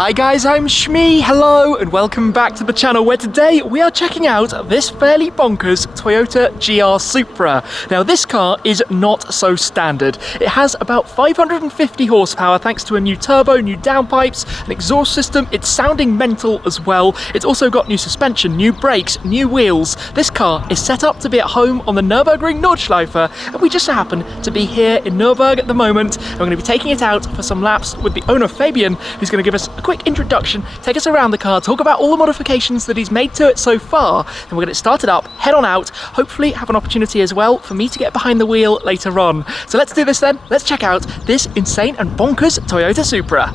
Hi guys, I'm Shmee, hello and welcome back to the channel where today we are checking out this fairly bonkers Toyota GR Supra. Now this car is not so standard. It has about 550 horsepower thanks to a new turbo, new downpipes, an exhaust system. It's sounding mental as well. It's also got new suspension, new brakes, new wheels. This car is set up to be at home on the Nürburgring Nordschleife, and we just so happen to be here in Nürburgring at the moment. And we're going to be taking it out for some laps with the owner Fabian, who's going to give us a quick introduction, take us around the car, talk about all the modifications that he's made to it so far, and we're going to get it started up, head on out, hopefully have an opportunity as well for me to get behind the wheel later on. So let's do this then, let's check out this insane and bonkers Toyota Supra.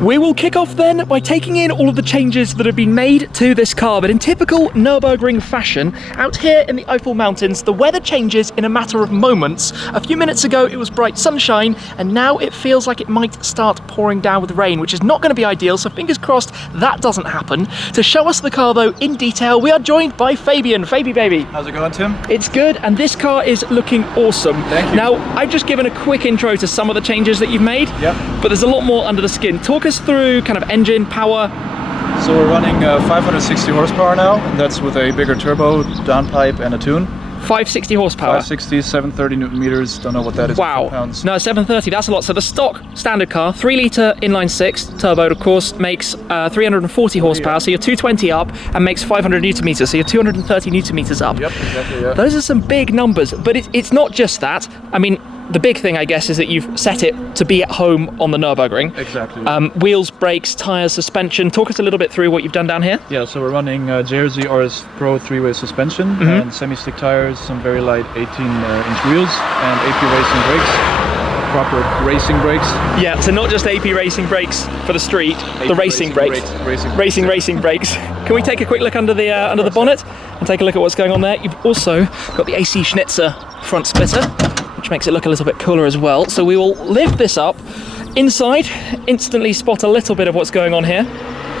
We will kick off then by taking in all of the changes that have been made to this car, but in typical Nürburgring fashion, out here in the Eifel Mountains, the weather changes in a matter of moments. A few minutes ago it was bright sunshine, and now it feels like it might start pouring down with rain, which is not going to be ideal, so fingers crossed that doesn't happen. To show us the car though in detail, we are joined by Fabian. Fabi baby. How's it going, Tim? It's good, and this car is looking awesome. Thank you. Now, I've just given a quick intro to some of the changes that you've made, but there's a lot more under the skin. Talk us through kind of engine power. So we're running 560 horsepower now, and that's with a bigger turbo, downpipe, and a tune. 560 horsepower. 560, 730 newton meters. Don't know what that is. Wow. In pounds. No, 730. That's a lot. So the stock standard car, 3-litre inline six turbo, of course, makes 340 horsepower. So you're 220 up and makes 500 newton meters. So you're 230 newton meters up. Yep, exactly. Yeah. Those are some big numbers, but it's not just that. I mean, the big thing, I guess, is that you've set it to be at home on the Nürburgring. Exactly. Wheels, brakes, tyres, suspension. Talk us a little bit through what you've done down here. Yeah, so we're running GR RS Pro 3-way suspension and semi-stick tires, some very light 18-inch wheels, and AP racing brakes. Proper racing brakes. Yeah, so not just AP racing brakes for the street, the racing brakes. Racing brakes. Can we take a quick look under the bonnet and take a look at what's going on there? You've also got the AC Schnitzer front splitter, which makes it look a little bit cooler as well. So we will lift this up. Inside, instantly spot a little bit of what's going on here.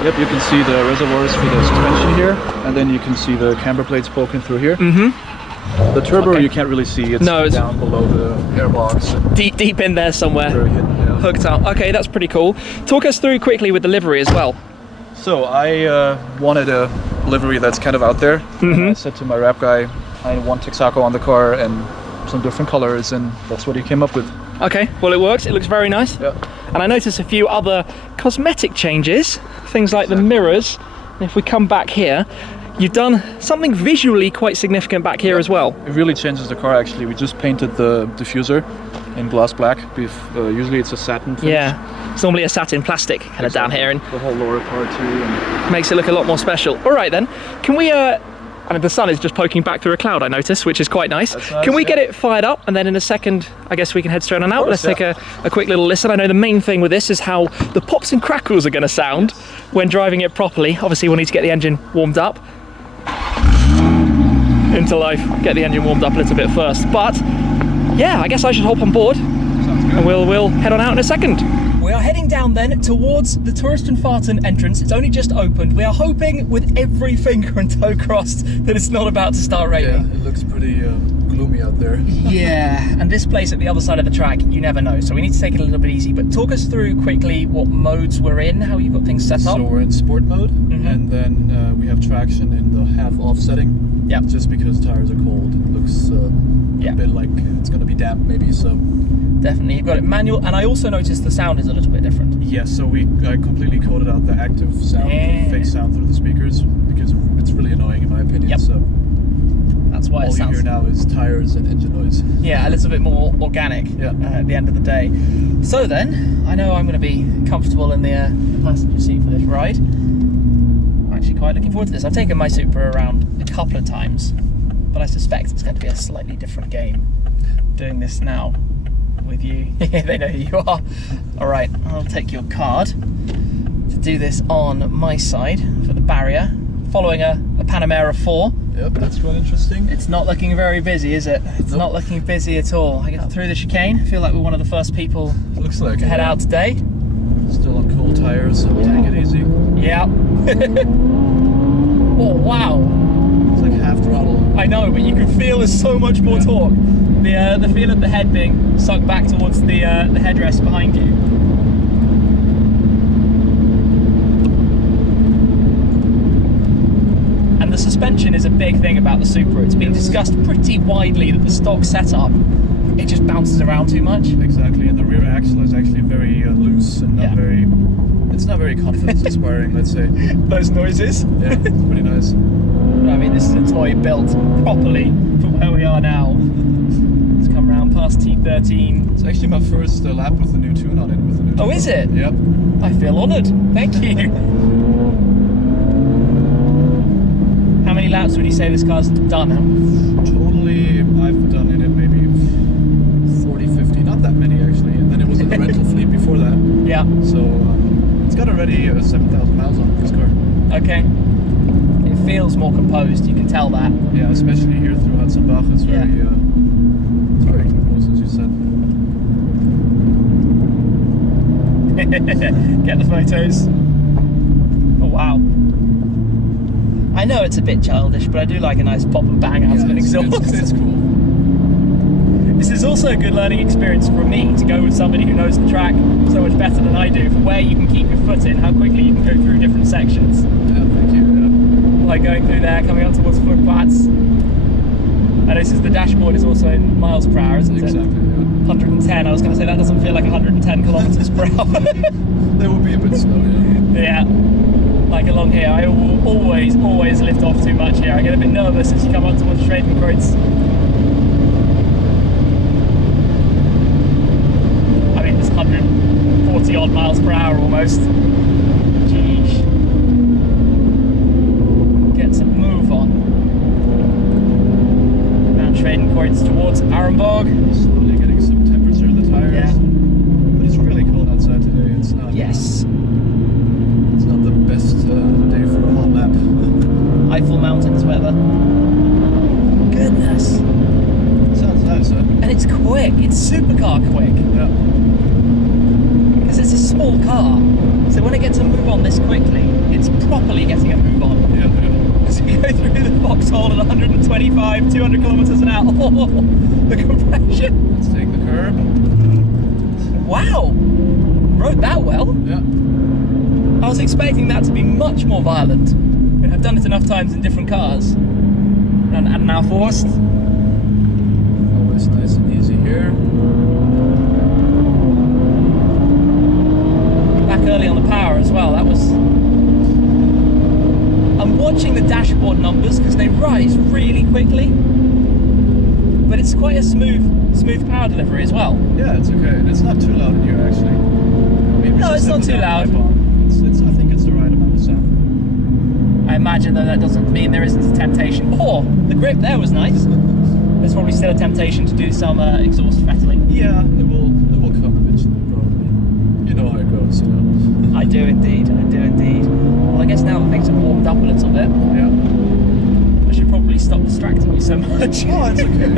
Yep, you can see the reservoirs for the suspension here, and then you can see the camber plates poking through here. The turbo you can't really see, it's down below the airbox. Deep in there somewhere, hooked up. Okay, that's pretty cool. Talk us through quickly with the livery as well. So I wanted a livery that's kind of out there. I said to my wrap guy, I want Texaco on the car and some different colors, and that's what he came up with. Okay, well it works, it looks very nice. Yeah. And I noticed a few other cosmetic changes, things like the mirrors. And if we come back here, you've done something visually quite significant back here as well. It really changes the car actually. We just painted the diffuser in gloss black. Usually it's a satin finish. Yeah, it's normally a satin plastic kind of down here, and the whole lower part too. And makes it look a lot more special. All right then, can we, I mean, the sun is just poking back through a cloud, I noticed, which is quite nice. Nice, can we get it fired up, and then in a second, I guess we can head straight on out. Let's take a quick little listen. I know the main thing with this is how the pops and crackles are going to sound when driving it properly. Obviously, we'll need to get the engine warmed up. Into life, get the engine warmed up a little bit first. But yeah, I guess I should hop on board. Sounds good. And we'll head on out in a second. We are heading down then towards the Touristenfahrten entrance. It's only just opened. We are hoping with every finger and toe crossed that it's not about to start raining. Yeah, it looks pretty gloomy out there. Yeah, and this place at the other side of the track, you never know. So we need to take it a little bit easy. But talk us through quickly what modes we're in, how you've got things set up. So we're in sport mode, and then we have traction in the half-off setting. Yeah. Just because tires are cold, it looks a bit like it's going to be damp maybe, so. Definitely, you've got it manual, and I also noticed the sound is a little bit different. Yes, so I completely coded out the active sound, the fake sound through the speakers, because it's really annoying in my opinion. Yep. So that's why all it sounds. you hear now is tires and engine noise. Yeah, a little bit more organic at the end of the day. So then, I know I'm going to be comfortable in the passenger seat for this ride. I'm actually quite looking forward to this. I've taken my Supra around a couple of times, but I suspect it's going to be a slightly different game doing this now with you. They know who you are. All right, I'll take your card to do this on my side for the barrier, following a Panamera 4. Yep, that's quite interesting. It's not looking very busy, is it? It's not looking busy at all. I get through the chicane. I feel like we're one of the first people Looks like to head out today. Still on cold tires, so we'll take it easy. Yeah. Oh, wow. It's like half throttle. I know, but you can feel there's so much more torque. The feel of the head being sucked back towards the headrest behind you. And the suspension is a big thing about the Supra. It's been discussed pretty widely that the stock setup, it just bounces around too much. Exactly, and the rear axle is actually very loose and not very. It's not very confidence inspiring, let's say. Those noises. Yeah, it's pretty nice. I mean, this is a toy built properly for where we are now. It's come around past T13. It's actually my first lap with the new tune on it. With the new Oh, is it? Yep. I feel honoured. Thank you. How many laps would you say this car's done now? Totally, I've done in it maybe 40, 50, not that many actually. And then it was in the rental fleet before that. Yeah. So it's got already 7,000 miles on this car. Okay. It feels more composed, you can tell that. Yeah, especially here through Hudson Bach. It's very, it's very composed, as you said. Get the photos. Oh, wow. I know it's a bit childish, but I do like a nice pop and bang out of an exhaust. It's cool. This is also a good learning experience for me to go with somebody who knows the track so much better than I do, for where you can keep your foot in, how quickly you can go through different sections. Yeah, thank you. Yeah. Like going through there, coming up towards footpaths. And this is the dashboard is also in miles per hour, isn't it? Exactly, yeah. 110. I was going to say that doesn't feel like 110 kilometers per hour. They will be a bit slow, yeah. Yeah. Like along here, I will always lift off too much here. I get a bit nervous as you come up towards Schwedenkreuz. I mean, it's 140 odd miles per hour almost. Jeez. Get some move on. Down Schwedenkreuz towards Arenberg. Slowly getting some temperature in the tires. Yeah. But it's really cold outside today. It's not. Yes. It's not the best day for a hot lap. Eiffel Mountains weather. Goodness. Sounds nice, huh? And it's quick. It's supercar quick. Yeah. Because it's a small car. So when it gets a move on this quickly, it's properly getting a move on. Yeah, yeah. As we go through the foxhole at 125, 200 kilometers an hour. Oh, the compression. Let's take the curb. Wow. Rode that well. Yeah. I was expecting that to be much more violent. I mean, I've done it enough times in different cars. And now forced. Always nice and easy here. Back early on the power as well. That was... I'm watching the dashboard numbers because they rise really quickly. But it's quite a smooth power delivery as well. Yeah, it's okay. And it's not too loud in here, actually. Maybe No, it's not too loud. I think it's the right amount of sound. I imagine though that doesn't mean there isn't a temptation. Oh, the grip there was nice. There's probably still a temptation to do some exhaust fettling. Yeah, it will come eventually, probably. You know how it goes, you know. I do indeed, I do indeed. Well, I guess now that things have warmed up a little bit, Yeah. I should probably stop distracting you so much. Oh, it's okay.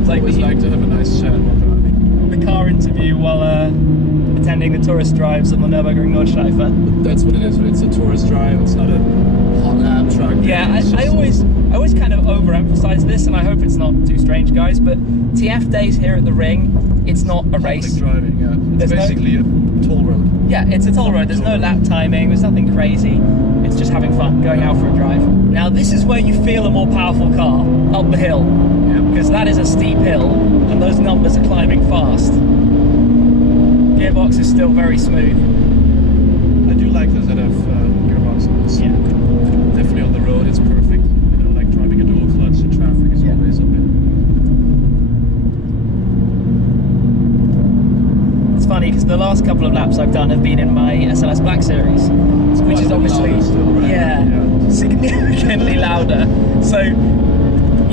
It's like Always like to have a nice chat while driving. the car interview while attending the tourist drives on the Nürburgring Nordschleife. That's what it is. It's a tourist drive. It's not a hot lap track. Yeah, It's I just- always kind of overemphasize this, and I hope it's not too strange, guys, but TF days here at the ring, it's not a race. Public driving, yeah. It's There's no- basically a toll road. Yeah, it's a toll road. There's no lap timing. There's nothing crazy. It's just having fun, going out for a drive. Now, this is where you feel a more powerful car, up the hill, Yeah. because that is a steep hill, and those numbers are climbing fast. Gearbox is still very smooth. I do like the ZF gearbox on this. Yeah. Definitely on the road, it's perfect. You know, like driving a dual clutch in traffic is always a bit. It's funny because the last couple of laps I've done have been in my SLS Black Series, which is obviously louder still, right? yeah, significantly louder. So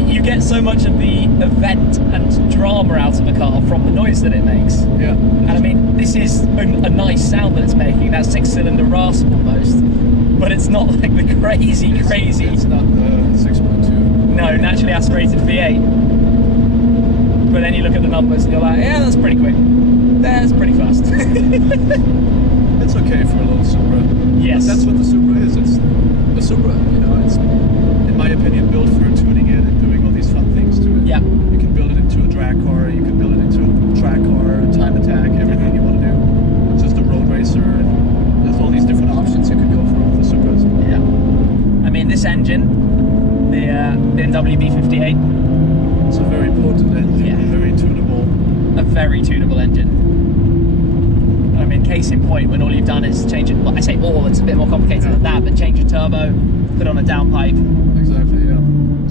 you get so much of the event and drama out of a car from the noise that it makes. Yeah. And I mean, this is a nice sound that it's making, that 6-cylinder rasp almost, but it's not like the crazy. It's not the 6.2. No, naturally aspirated V8. But then you look at the numbers and you're like, yeah, that's pretty quick. That's pretty fast. It's okay for a little Supra. Yes. But that's what the Supra is. It's the Supra, you know, it's, in my opinion, built for tuning it and doing all these fun things to it. Yeah. You can build drag car, you can build it into a track car, time attack, everything you want to do. It's just a road racer, and there's all these different options you could go for with the Supras. Yeah. I mean, this engine, the BMW B58. It's a very potent engine, Yeah. very tunable. A very tunable engine. I mean, case in point, when all you've done is change it. Well, I say all, it's a bit more complicated than that, but change a turbo, put on a downpipe. Exactly, yeah.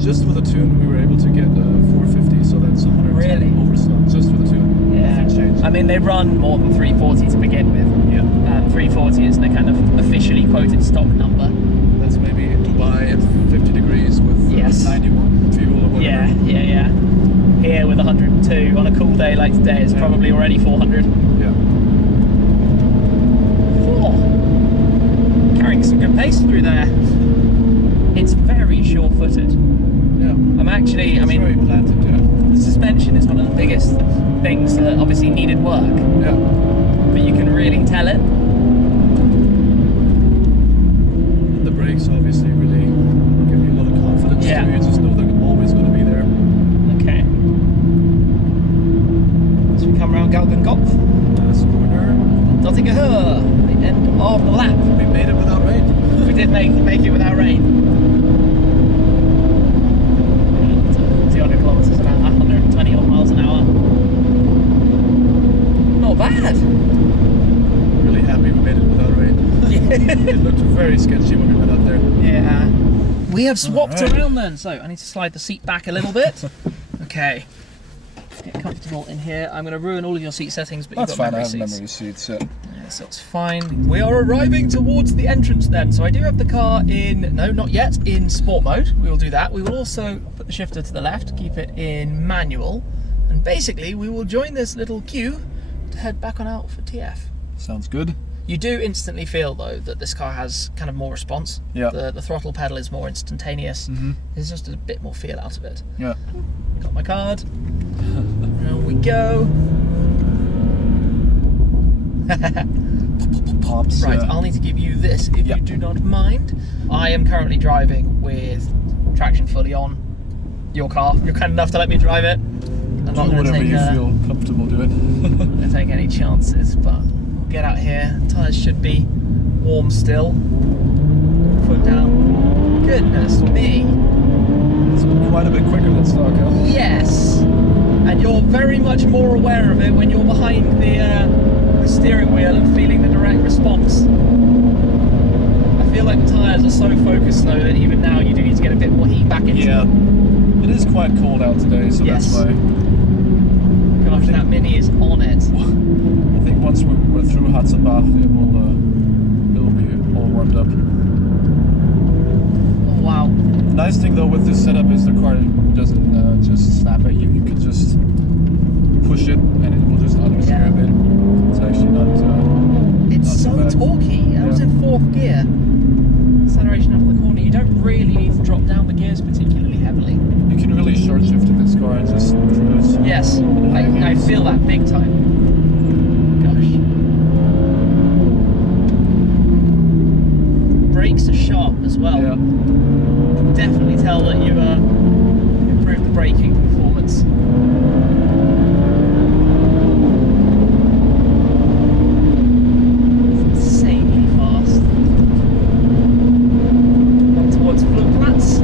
Just with a tune, we were able to get 450, so that's 110 Really? overslot, just with a tune. Yeah. Nothing's changed. I mean, they run more than 340 to begin with. Yeah. 340 is the kind of officially quoted stock number. That's maybe Dubai at 50 degrees with Yes. 91 fuel or whatever. Yeah, yeah, yeah. Here with 102 on a cool day like today, it's probably already 400. Yeah. Oh, carrying some good pace through there. It's very sure-footed. Yeah. I'm actually, I It's very mean, planted, yeah. the suspension is one of the biggest things that obviously needed work, Yeah. but you can really tell it. And the brakes obviously really give you a lot of confidence. Yeah. Too. You just know they're always going to be there. Okay. So we come around Galgenkopf, Last corner. Dottinger, the end of the lap. We made it without rain. We did make it without rain. 200 kilometers an hour, 120 odd miles an hour. Not bad. Really happy we made it without rain. It looked very sketchy when we went up there. Yeah. We have swapped Alright. around then, so I need to slide the seat back a little bit. Okay. Get comfortable in here. I'm going to ruin all of your seat settings, but That's you've got fine, I memory have seats. memory seats. Yeah. Yeah, so it's fine. We are arriving towards the entrance then. So I do have the car in, no, not yet, in sport mode. We will do that. We will also put the shifter to the left, keep it in manual. And basically, we will join this little queue to head back on out for TF. Sounds good. You do instantly feel, though, that this car has kind of more response. Yeah. The throttle pedal is more instantaneous. Mm-hmm. There's just a bit more feel out of it. Yeah. Got my card. Round we go. Pops. Right, I'll need to give you this if Yeah. you do not mind. I am currently driving with traction fully on your car. You're kind enough to let me drive it. I'm Do not going to whatever take, you feel comfortable doing. gonna take any chances, but we'll get out here. Tyres should be warm still. Foot down. Goodness me. It's quite a bit quicker than stock, huh? Yes. And you're very much more aware of it when you're behind the steering wheel and feeling the direct response. I feel like the tyres are so focused though that even now you do need to get a bit more heat back into them. It is quite cold out today, so Yes. that's why. Gosh, that Mini is on it. I think once we're through Hatzenbach, it'll be all warmed up. Oh wow. The nice thing though with this setup is the car doesn't just snap at you. You can just push it and it will just auto-steer Yeah. a bit. It's actually not. It's not so too bad. torquey. I was Yeah. in 4th gear. Acceleration out of the corner. You don't really need to drop down the gears particularly heavily. You can really short shift in this car and just cruise. Yes, I feel that big time. Gosh. Brakes are sharp as well. Yeah. Definitely tell that you've improved the braking performance. It's insanely fast. Up towards Flugplatz.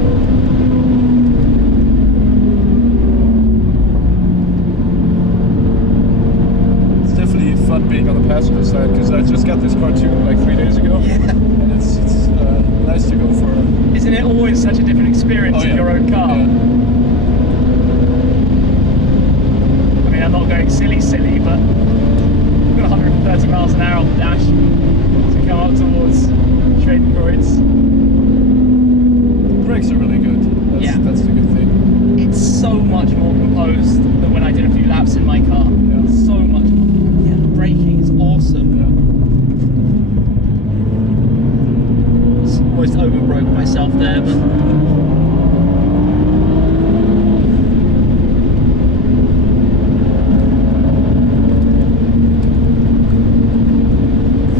It's definitely fun being on the passenger side because I just got this car too like 3 days ago. Yeah. And it's nice to go for. Isn't it always such a different experience Oh, in yeah. your own car? Yeah. I mean, I'm not going silly, but I've got 130 miles an hour on the dash to come up towards Schwedenkreuz. The brakes are really good. That's the good thing. It's so much more composed than when I did a few laps in my car. Yeah. So much. Yeah, the braking is awesome. Yeah. Almost overbroke myself there, but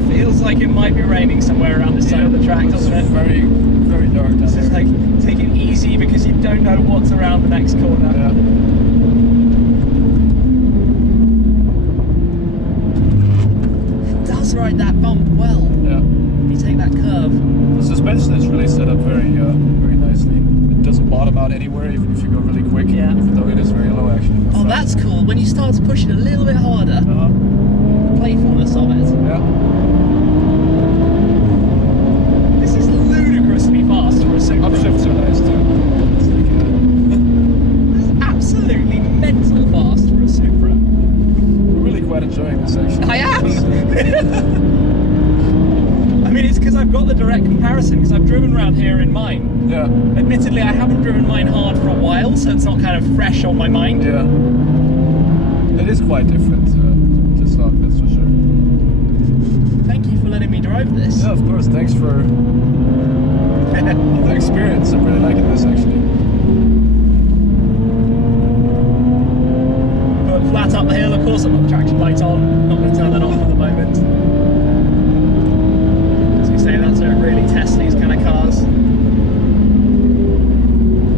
feels like it might be raining somewhere around this side of the track, It's doesn't it? very, very dark down It's just there. like take it easy because you don't know what's around the next corner. Yeah. ride that bump well. Yeah. You take that curve. The suspension is really set up very nicely. It doesn't bottom out anywhere, even if you go really quick. Yeah. Even though it is very low actually. Oh, that's cool. When you start to push it a little bit harder, the playfulness of it. Yeah. This is ludicrously fast for a Supra. Upshifts are nice too. It's like, Absolutely mental fast for a Supra. we're really quite enjoying this actually. I am! I mean, it's because I've got the direct comparison, because I've driven around here in mine. Yeah. Admittedly, I haven't driven mine hard for a while, so it's not kind of fresh on my mind. Yeah. It is quite different to stock, that's for sure. Thank you for letting me drive this. Yeah, of course. Thanks for the experience. I'm really liking this actually. But flat up the hill, of course I've got the traction lights on. Not going to turn that off for the moment. As we say, that's where it really tests these kind of cars.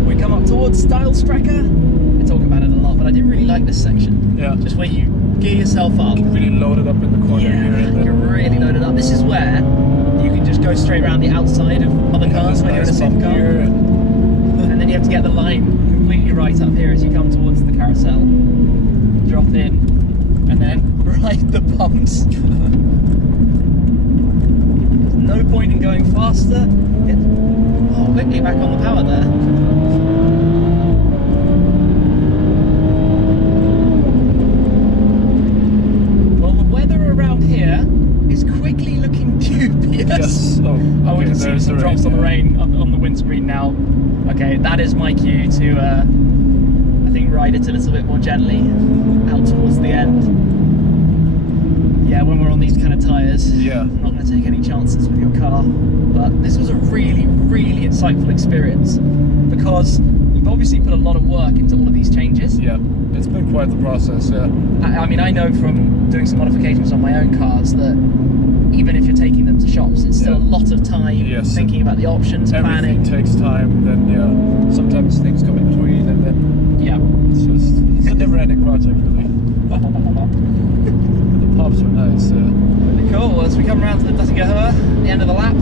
We come up towards Style Strecker. We're talking about it a lot, but I do really like this section. Yeah. Just where you gear yourself up. Really loaded up in the corner here. And You're then really loaded up. This is where you can just go straight around the outside of other cars when you're in a bump supercar. here And then you have to get the line completely right up here as you come towards the carousel. Drop in, and then ride the bumps. No point in going faster. Oh, quickly back on the power there. Well, the weather around here is quickly looking dubious. Yes. Oh, Oh, we okay, can see there's some the drops on the rain. rain on the windscreen now. Okay, that is my cue to, I think, ride it a little bit more gently out towards the end. Yeah, when we're on these kind of tyres, Yeah. I'm not going to take any chances with your car. But this was a really, really insightful experience because you've obviously put a lot of work into all of these changes. Yeah. It's been quite the process. Yeah. I mean, I know from doing some modifications on my own cars that even if you're taking them to shops, it's still a lot of time thinking about the options, Everything planning. takes time. Then sometimes things come in between, and then it's a never-ending project really. The pops are nice. Cool. Well, as we come around to the Duttinger, the end of the lap,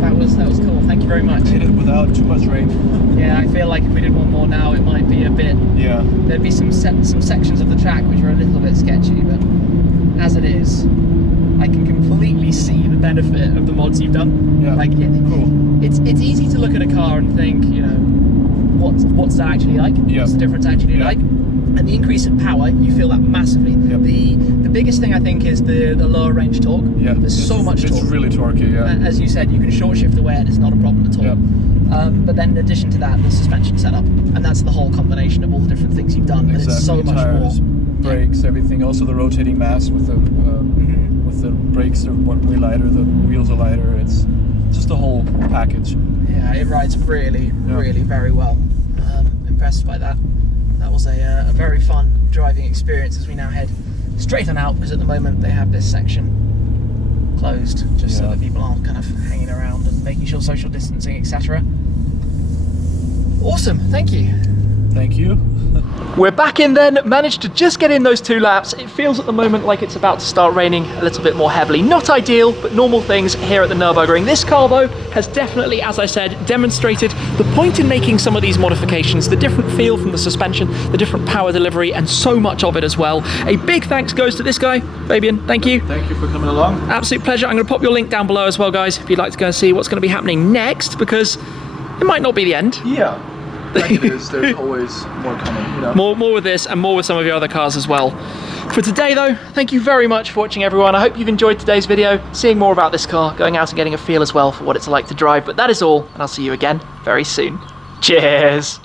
that was cool. Thank you very much. Hit it without too much rain. Yeah, I feel like if we did one more now, it might be a bit. Yeah. There'd be some sections of the track which are a little bit sketchy, but as it is, I can completely see the benefit of the mods you've done. Yeah. Like, cool. It's easy to look at a car and think, you know, what's that actually like? Yeah. What's the difference actually like? And the increase in power, you feel that massively. Yep. The biggest thing I think is the lower range torque. Yeah. There's so much torque. It's really torquey. Yeah. As you said, you can short shift away and it's not a problem at all. Yep. But then in addition to that, the suspension setup, and that's the whole combination of all the different things you've done. But it's so much Tires, more. brakes, everything. Also the rotating mass with the brakes are way lighter. The wheels are lighter. It's just a whole package. Yeah, it rides really, really very well. Impressed by that. That was a very fun driving experience as we now head straight on out, because at the moment they have this section closed just so that people aren't kind of hanging around and making sure social distancing, etc. Awesome, thank you. Thank you. We're back in then, managed to just get in those 2 laps. It feels at the moment like it's about to start raining a little bit more heavily. Not ideal, but normal things here at the Nürburgring. This car though has definitely, as I said, demonstrated the point in making some of these modifications, the different feel from the suspension, the different power delivery, and so much of it as well. A big thanks goes to this guy, Fabian, thank you. Thank you for coming along. Absolute pleasure. I'm going to pop your link down below as well, guys, if you'd like to go and see what's going to be happening next, because it might not be the end. Yeah. Like it is, there's always more coming, you know. More with this and more with some of your other cars as well. For today though, thank you very much for watching everyone. I hope you've enjoyed today's video, seeing more about this car, going out and getting a feel as well for what it's like to drive. But that is all, and I'll see you again very soon. Cheers!